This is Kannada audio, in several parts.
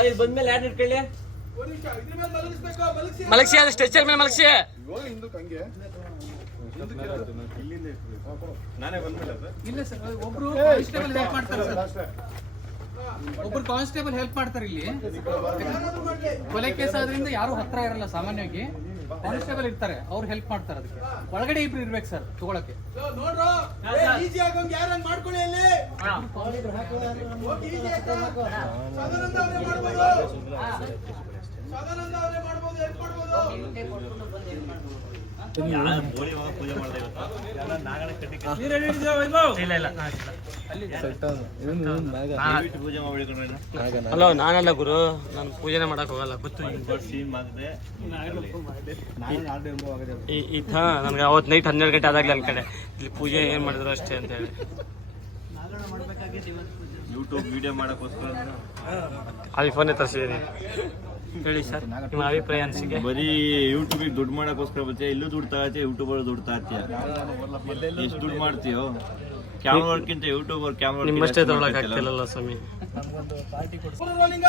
ಇಲ್ಲಿ ಬಂದ್ಮೇಲೆ ಯಾರು ಇಟ್ಕೊಳ್ಳಿ ಮಲಗ್ಸಿ ಅದು ಸ್ಟ್ರೆಚರ್ ಮೇಲೆ ಮಲಗಿಸಿ. ನಾನೇ ಬಂದ್ಮೇಲೆ ಸರ್ ಇಲ್ಲ ಸರ್ ಒಬ್ರು ಕಾನ್ಸ್ಟೇಬಲ್ ಹೆಲ್ಪ್ ಮಾಡ್ತಾರೆ ಸರ್. ಒಬ್ರು ಕಾನ್ಸ್ಟೇಬಲ್ ಹೆಲ್ಪ್ ಮಾಡ್ತಾರೆ ಇಲ್ಲಿ. ಕೊಲೆ ಕೇಸ್ ಆದ್ರಿಂದ ಯಾರು ಹತ್ರ ಇರಲ್ಲ ಸಾಮಾನ್ಯವಾಗಿ. ಕಾನ್ಸ್ಟೇಬಲ್ ಇರ್ತಾರೆ ಅವ್ರು ಹೆಲ್ಪ್ ಮಾಡ್ತಾರೆ ಅದಕ್ಕೆ. ಒಳಗಡೆ ಇಬ್ರು ಇರ್ಬೇಕು ಸರ್ ತಗೊಳಕ್ಕೆ. ಮಾಡ್ಕೊಳ್ಳಿ ಹಲೋ ನಾನಲ್ಲ ಗುರು. ನಾನು ಪೂಜೆನೆ ಮಾಡಕ್ ಹೋಗಲ್ಲ ಗೊತ್ತು ಇತ್ತ ನನ್ಗೆ ಈ ಈ ಥರ ನನಗೆ ಅವತ್ತು ನೈಟ್ ಹನ್ನೆರಡು ಗಂಟೆ ಆದಾಗ್ಲಿ ನನ್ನ ಕಡೆ ಇಲ್ಲಿ ಪೂಜೆ ಏನು ಮಾಡಿದ್ರು ಅಷ್ಟೇ ಅಂತ ಹೇಳಿ. ಯೂಟ್ಯೂಬ್ ವಿಡಿಯೋ ಮಾಡಕ್ಕೋಸ್ಕರ. ಐಫೋನ್ ಫೋನೇ ತರಿಸಿದ್ದೀನಿ ಹೇಳಿ ಸರ್ ನಿಮ್ಮ ಅಭಿಪ್ರಾಯ ಅನಿಸಿಕೆ. ಬರೀ ಯೂಟ್ಯೂಬಿಗೆ ದುಡ್ಡು ಮಾಡಕ್ಕೋಸ್ಕರ ಬರ್ತೀಯ ಇಲ್ಲೂ ದುಡ್ಡು ತಗತ್ತೀಯ ಯೂಟ್ಯೂಬರ್ ದುಡ್ಡು ತಗತ್ತೀಯ ಎಷ್ಟು ದುಡ್ಡು ಮಾಡ್ತೀಯೋ? ಕ್ಯಾಮ್ರಾ ವರ್ಕ್ಕಿಂತ ಯೂಟ್ಯೂಬರ್ ಕ್ಯಾಮ್ರಾ ನಿಮ್ಮಷ್ಟೇ ತಗೊಳಕ್ ಆಗ್ತಿಲ್ಲಲ್ಲ ಸ್ವಾಮಿ. ರೋಲಿಂಗ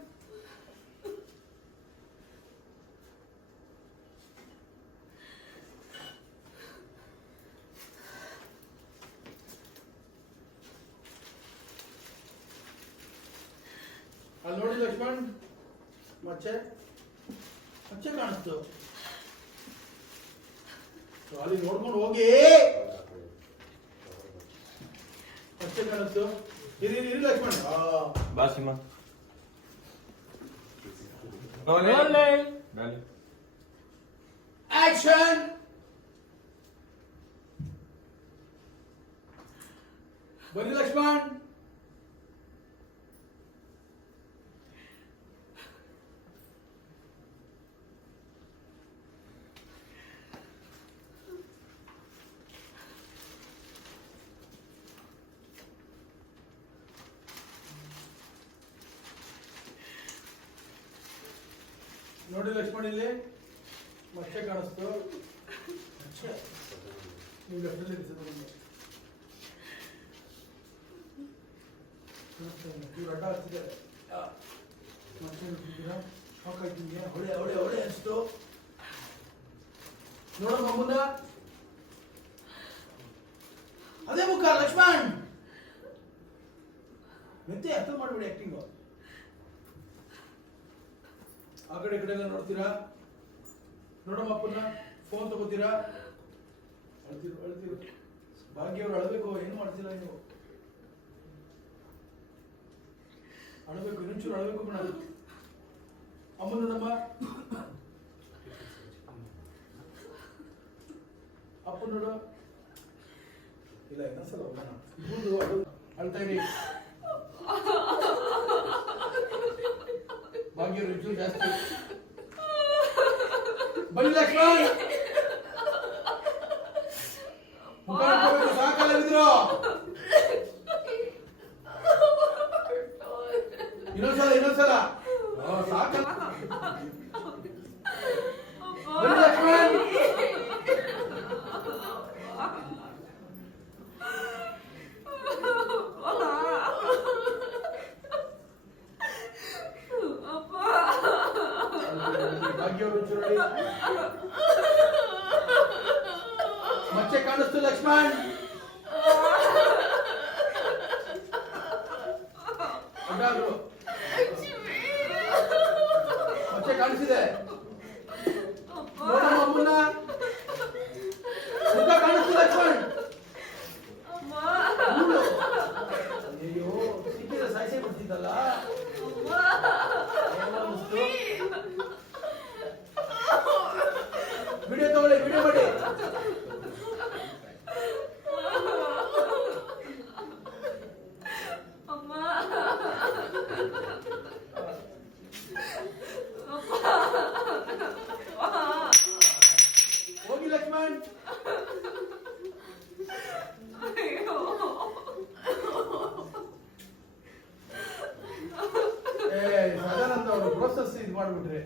ನೋಡಿ ಲಕ್ಷ್ಮಣ್ ಮಚ್ಚೆ ಮಚ್ಚೆ ಕಾಣಿಸ್ತು ಸೊ ಅಲ್ಲಿ ನೋಡ್ಕೊಂಡು ಹೋಗಿ ಮಚ್ಚೆ ಕಾಣಿಸ್ತು ಇರಿ ಇರಿ ಇರಿ ಲಕ್ಷ್ಮಣ್ ಆ, ಬಾ ಸಿಂಹ ಆಕ್ಷನ್ ಬನ್ನಿ ಲಕ್ಷ್ಮಣ್ ನೋಡಿ ಲಕ್ಷ್ಮಣ ಇಲ್ಲಿ. ಮತ್ತೆ ಕಾಣಿಸ್ತು ನೀವು ಅಡ್ಡ ಮತ್ತೆ ಅನಿಸ್ತು. ಅದೇ ಮುಖ ಲಕ್ಷ್ಮಣ್. ಮೆತ್ತೆ ಅರ್ಥ ಮಾಡ್ಬೇಡಿ ಆಕ್ಟಿಂಗು ಆ ಕಡೆ ಈ ಕಡೆ ಎಲ್ಲ ನೋಡ್ತೀರಾ? ನೋಡಮ್ಮ ಅಪ್ಪನ ಫೋನ್ ತಗೋತೀರಾ? ಅಳ್ತೀರು ಅಳ್ತೀರು. ಭಾಗ್ಯವ್ರು ಅಳಬೇಕು, ಏನು ಮಾಡ್ತೀರಾ ನೀವು? ಅಳಬೇಕು, ಇನ್ನೊಂಚೂರು ಅಳಬೇಕು ಮೇಡಮ್ ಅಮ್ಮ ನೋಡಮ್ಮ. ಅಪ್ಪ ನೋಡು. ಇಲ್ಲ, ಇನ್ನೊಂದ್ಸಲ ಅಳ್ತಾ ಇರಿ. ಭಾಗ್ಯವ್ರು ರುಚಿ ಜಾಸ್ತಿ ಬನ್ನಿ ಲಕ್ಷ್ಮಣ್ ಸಾಕಲ್ಲ ಇನ್ನೊಂದ್ಸಲ ಇನ್ನೊಂದ್ಸಲ ಸಾಕಲ್ಲ ಬನ್ನಿ ಲಕ್ಷ್ಮಣ್ ಭಾಗ್ಯವ್ರು ಒಂಚೂರು ನೋಡಿ. ಮಚ್ಚೆ ಕಾಣಿಸ್ತು ಲಕ್ಷ್ಮಣ್. ಮಚ್ಚೆ ಕಾಣಿಸಿದೆ. ಕಾಣಿಸ್ತು ಲಕ್ಷ್ಮಣ್. ಅಯ್ಯೋ ಸಾಯಿಸೇ ಬಿಡ್ತಿದ್ದಲ್ಲ 제발. ಏ ಸಾಧಾರಣ ಅವರು ಪ್ರೋಸೆಸ್ ಇದು ಮಾಡ್ಬಿಟ್ರಿ